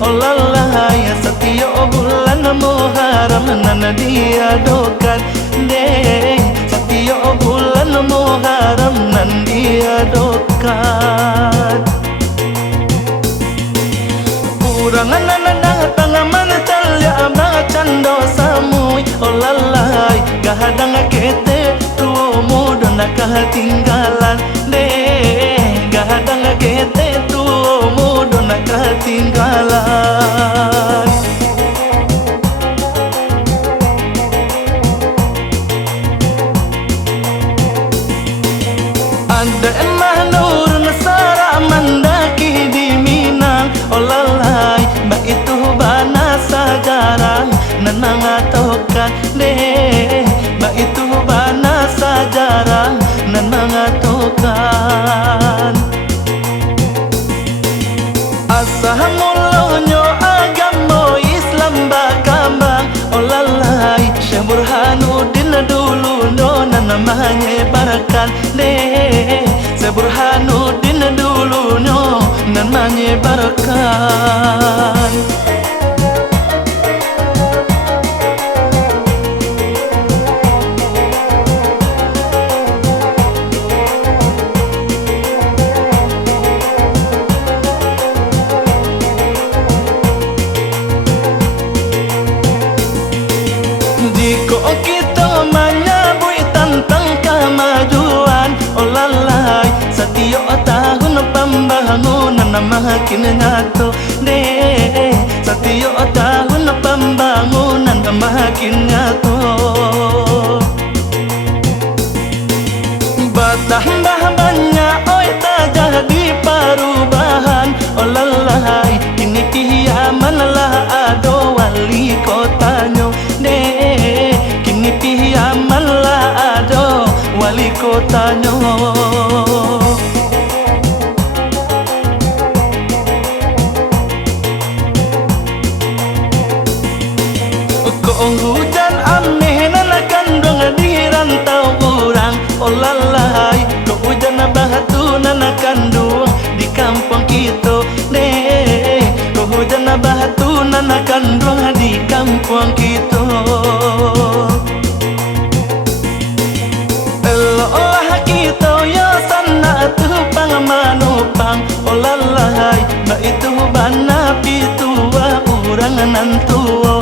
Olalai setiap bulan Muharram nan diadakan deh. Setiap bulan Muharram nan diadakan. Kurangan nan datang mantal ya bacan dosa mui. Olalai gahadang kete tu mudon ketinggalan deh. Gahadang kete tu mudon ketinggalan. Ada emah nur nasara mandaki di Minang. Olalai ba itu bana sajarang nanang atokan deh. Ba itu bana sajarang nanang atokan. Asahamulonyo agamo Islam bakambang. Olalai Syekh Burhanuddin dulu nona namanya barakan deh. Syekh Burhanuddin dulu nona namanya barakan. Jika kita menyambut tentang kemajuan. Olalai setiap tahun pembangunan makin nyata deh. Setiap tahun pembangunan makin nyata. Bertambah banyak oi tak jadi perubahan. Olalai kini kiaman lah ada wali kotanya deh. Kini kiaman lah ada wali kotanya. Hujan ameh nan kandung di rantau urang. Olalai hujan batu nan kandung di kampung kita deh. Hujan batu nan kandung di kampung kita. Elolah kita ya sana tu pangmanupang. Olalai ba itu bana pitua urang nan tua.